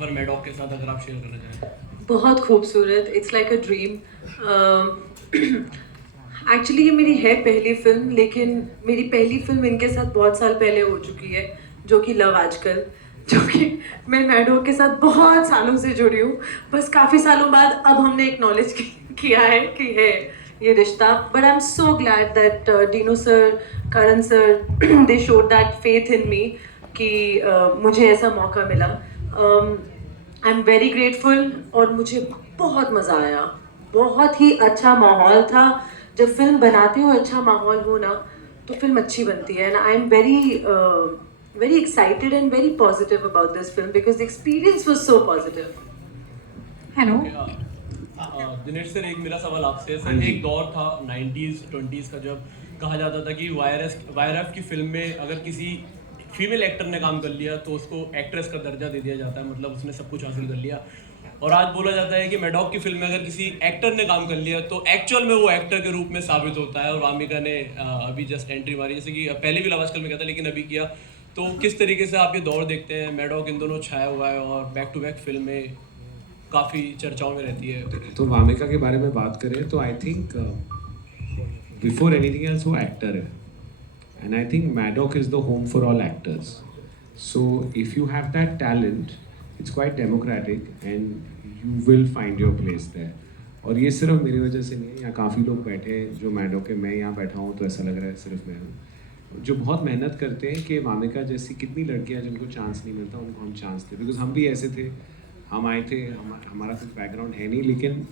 सफ़र मैडॉक के साथ अगर आप शेयर करना चाहें? बहुत खूबसूरत, it's like a dream. Actually ये मेरी है पहली फिल्म, लेकिन मेरी पहली फिल्म इनके साथ बहुत साल पहले हो चुकी है, जो कि लव आजकल, जो कि मैं मैडो के साथ बहुत सालों से जुड़ी हूँ। बस काफ़ी सालों बाद अब हमने एक्नॉलेज किया है कि है ये रिश्ता। But I am so glad that Dino sir, Karan sir, they showed that faith in me कि मुझे ऐसा मौका मिला। आई एम वेरी ग्रेटफुल और मुझे बहुत मज़ा आया। बहुत ही अच्छा माहौल था। जब फिल्म बनाते हो अच्छा माहौल हो ना, तो फिल्म अच्छी बनती है। And I am very excited and very positive about this film because the experience was so positive. Hello. Okay, Dinesh sir, एक मेरा सवाल आपसे है हाँ सर। जी। एक दौर था 90s 20s का, जब कहा जाता था कि वायरस की फिल्म में अगर किसी फीमेल एक्टर ने काम कर लिया तो उसको एक्ट्रेस का दर्जा दे दिया जाता है, मतलब उसने सब कुछ हासिल कर लिया। और आज बोला जाता है कि मैडॉक की फिल्म में अगर किसी एक्टर ने काम कर लिया तो एक्चुअल में वो एक्टर के रूप में साबित होता है। और वामिका ने अभी जस्ट एंट्री मारी, जैसे कि पहले भी लव आजकल में किया था लेकिन अभी किया। तो किस तरीके से आप ये दौर देखते हैं? मैडॉक इन दोनों छाया हुआ है और बैक टू बैक फिल्में काफ़ी चर्चाओं में रहती है। तो वामिका के बारे में बात करें तो I think before anything else वो एक्टर है, and I think Maddock is the home for all actors. So if you have that talent, it's quite democratic and you will find your place there. और ये सिर्फ मेरी वजह से नहीं है, यहाँ काफ़ी लोग बैठे हैं जो मैडॉक के, मैं यहाँ बैठा हूँ तो ऐसा लग रहा है सिर्फ मैं हूँ, जो बहुत मेहनत करते हैं कि वामिका जैसी कितनी लड़कियाँ जिनको चांस नहीं मिलता उनको हम चांस दें. बिकॉज हम भी ऐसे थे, हम आए थे, हमारा कुछ बैकग्राउंड है नहीं, लेकिन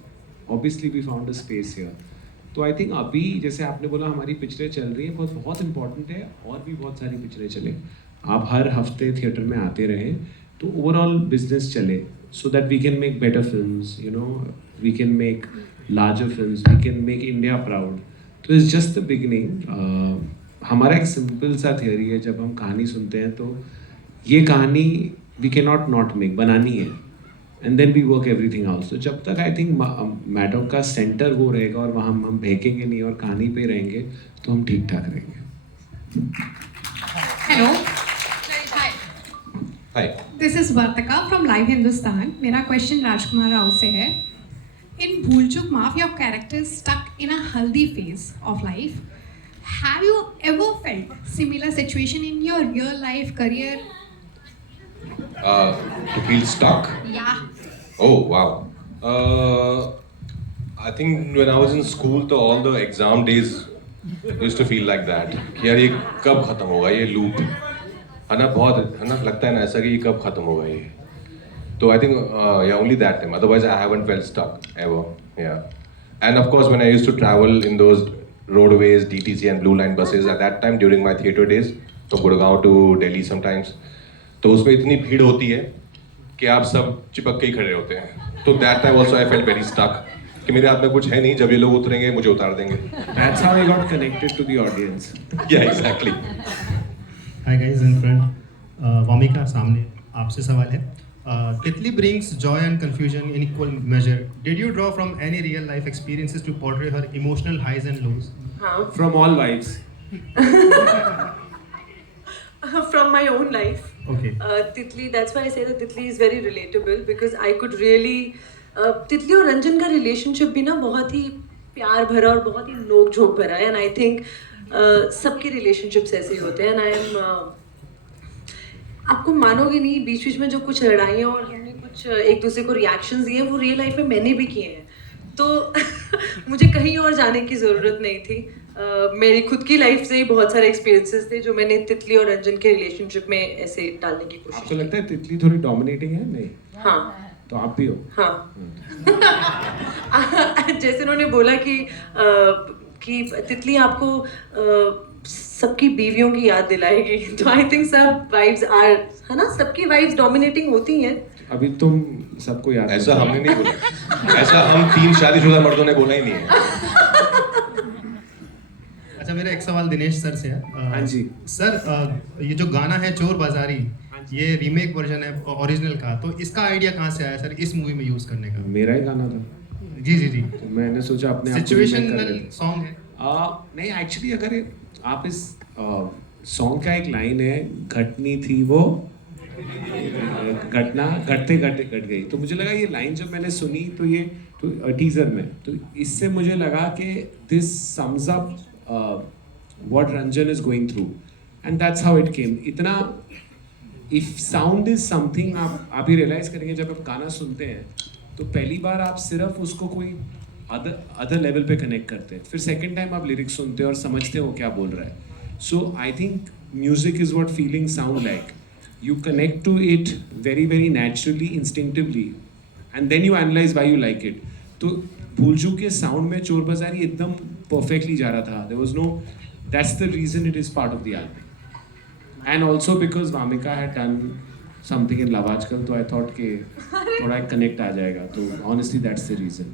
obviously we found a space here. तो आई थिंक अभी जैसे आपने बोला हमारी पिक्चरें चल रही हैं, बहुत बहुत इंपॉर्टेंट है और भी बहुत सारी पिक्चरें चले. आप हर हफ्ते थिएटर में आते रहें तो ओवरऑल बिजनेस चले, so that we can make better films, you know, we can make larger films, we can make India proud. तो इट्स जस्ट द बिगिनिंग. हमारा एक सिंपल सा थियरी है, जब हम कहानी सुनते हैं तो ये कहानी वी कैन नॉट मेक, बनानी है, and then we work everything out. तो जब तक आई थिंक मैडॉक का सेंटर वो रहेगा और वहाँ हम भेकेंगे नहीं और कहानी पे रहेंगे तो हम ठीक ठाक रहेंगे. Hello. Hi. This is Vartika from live Hindustan. मेरा क्वेश्चन राजकुमार राव से है. इन Bhool Chuk Maaf, your character stuck in a healthy phase of life. Have you ever felt similar situation in your real life career? To feel stuck? Yeah. Oh wow. I think when I was in school, तो all the exam days used to feel like that. कि यार ये कब खत्म होगा ये loop, है ना? बहुत है ना, लगता है ना ऐसा कि ये कब खत्म होगा ये. तो I think yeah, only that time. Otherwise I haven't felt stuck ever. Yeah. And of course when I used to travel in those roadways, DTC and Blue Line buses at that time during my theatre days, from Gurgaon to Delhi sometimes, तो उसमें इतनी भीड़ होती है कि आप सब चिपक के ही खड़े होते हैं. तो that time also I felt very stuck कि मेरे हाथ में कुछ है नहीं, जब ये लोग उतरेंगे मुझे उतार देंगे. That's how I got connected to the audience. या exactly. Hi guys in front. Vamika, सामने आपसे सवाल है. Titli brings joy and confusion in equal measure. Did you draw from any real life experiences to portray her emotional highs and lows? हाँ. From all wives. From my own life. Okay. Titli, that's why I say that Titli is very relatable because I could really Titli और रंजन का relationship भी ना बहुत ही प्यार भरा और बहुत ही नोक झोंक भरा है. एंड आई थिंक सबके रिलेशनशिप्स ऐसे ही होते हैं. एंड आई एम आपको मानोगे नहीं, बीच बीच में जो कुछ लड़ाइयाँ और हमने कुछ एक दूसरे को रिएक्शंस दिए वो रियल लाइफ में मैंने भी किए हैं. तो मुझे कहीं और जाने की ज़रूरत नहीं थी. मेरी खुद की लाइफ से ही बहुत सारे एक्सपीरियंसेस थे जो मैंने तितली और रंजन के रिलेशनशिप में ऐसे डालने की कोशिश आपको की. लगता है तितली थोड़ी डोमिनेटिंग है? नहीं. हाँ. तो आप भी हो. हाँ. जैसे उन्होंने बोला कि तितली आपको सबकी बीवियों की याद दिलाएगी. तो आई थिंक सब वाइफ्स आर, है ना, सबकी वाइफ्स डोमिनेटिंग होती हैं. अभी तुम सबको याद ऐसा नहीं. हमने नहीं बोला. ऐसा हम 3 शादीशुदा मर्दों ने बोला ही नहीं है. अच्छा, मेरा एक सवाल दिनेश सर से है. हाँ जी. सर, ये जो गाना है चोर बाजारी, ये रीमेक वर्जन है ओरिजिनल का, तो इसका आइडिया कहाँ से आया सर इस मूवी में यूज करने का? मेरा ही गाना था. जी जी जी. तो मैंने सोचा अपने आप को remake कर सिचुएशनल लेते. सॉन्ग है. नहीं, एक्चुअली अगर आप इस सॉन्ग का एक लाइन है, घटनी थी वो घटना घटते घटते घट गई। तो मुझे लगा ये लाइन जब मैंने सुनी तो ये तो टीजर में, तो इससे मुझे लगा कि this sums up what Ranjan is going through and that's how it came. इतना इफ साउंड इज समथिंग आप ही रियलाइज करेंगे जब आप गाना सुनते हैं तो पहली बार आप सिर्फ उसको कोई अदर लेवल पे कनेक्ट करते हैं, फिर सेकंड टाइम आप लिरिक्स सुनते हैं और समझते हो क्या बोल रहा है। So I think music is what feeling sound like, you connect to it very very naturally, instinctively, and then you analyze why you like it. तो भूलचूक के साउंड में चोर बाजारी एकदम परफेक्टली जा रहा था, there was no, that's the reason it is part of the album, and also because Vamika had done something in Love Aajkal, तो I thought कि थोड़ा कनेक्ट आ जाएगा, तो honestly that's the reason.